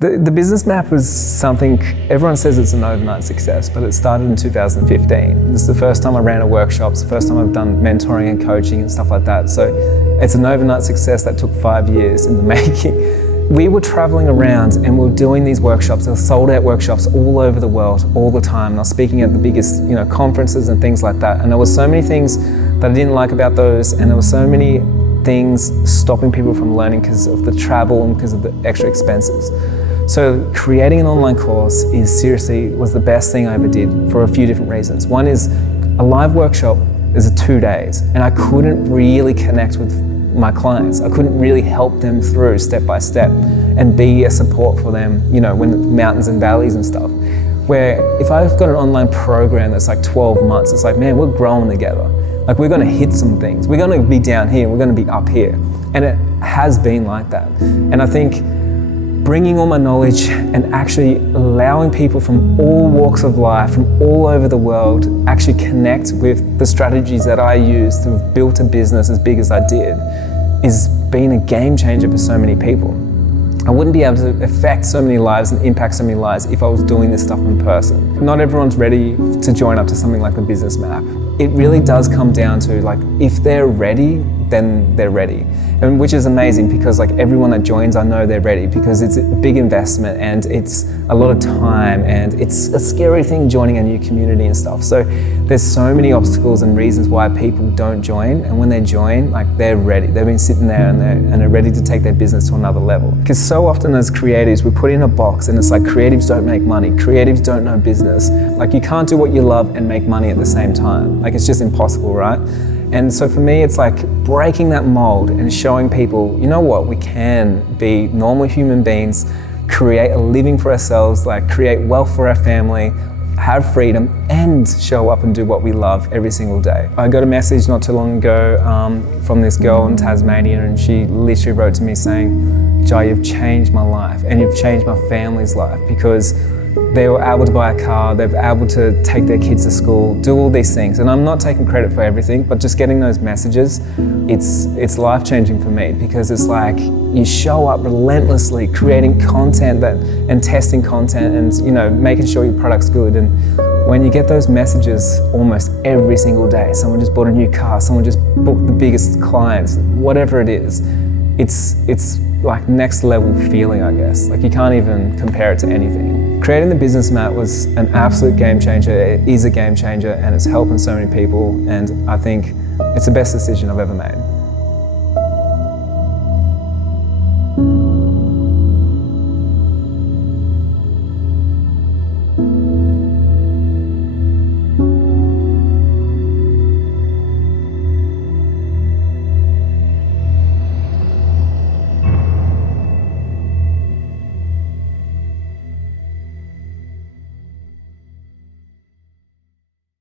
The business map was something, everyone says it's an overnight success, but it started in 2015. This is the first time I ran a workshop, it's the first time I've done mentoring and coaching and stuff like that. So it's an overnight success that took 5 years in the making. We were traveling around and we were doing these workshops, they were sold out workshops all over the world, all the time. And I was speaking at the biggest, conferences and things like that. And there were so many things that I didn't like about those, and there were so many things stopping people from learning because of the travel and because of the extra expenses. So creating an online course was the best thing I ever did for a few different reasons. One is a live workshop is 2 days, and I couldn't really connect with my clients. I couldn't really help them through step by step and be a support for them, when mountains and valleys and stuff. Where if I've got an online program that's like 12 months, it's like, man, we're growing together. Like, we're gonna hit some things. We're gonna be down here, we're gonna be up here. And it has been like that. And I think bringing all my knowledge and actually allowing people from all walks of life, from all over the world, actually connect with the strategies that I use to have built a business as big as I did, is been a game changer for so many people. I wouldn't be able to affect so many lives and impact so many lives if I was doing this stuff in person. Not everyone's ready to join up to something like the business map. It really does come down to, like, if they're ready, then they're ready. And which is amazing, because like everyone that joins, I know they're ready, because it's a big investment and it's a lot of time and it's a scary thing joining a new community and stuff. So there's so many obstacles and reasons why people don't join, and when they join, like, they're ready. They've been sitting there and they're ready to take their business to another level. Because so often as creatives, we put in a box and it's like, creatives don't make money, creatives don't know business. Like, you can't do what you love and make money at the same time. Like, it's just impossible, right? And so for me, it's like breaking that mold and showing people, you know what, we can be normal human beings, create a living for ourselves, like create wealth for our family, have freedom, and show up and do what we love every single day. I got a message not too long ago from this girl in Tasmania, and she literally wrote to me saying, "Jai, you've changed my life and you've changed my family's life," because they were able to buy a car, they were able to take their kids to school, do all these things. And I'm not taking credit for everything, but just getting those messages, it's life-changing for me, because it's like you show up relentlessly creating content and testing content and making sure your product's good. And when you get those messages almost every single day, someone just bought a new car, someone just booked the biggest clients, whatever it is, it's like next level feeling, I guess. Like, you can't even compare it to anything. Creating the business map was an absolute game changer. It is a game changer, and it's helping so many people, and I think it's the best decision I've ever made.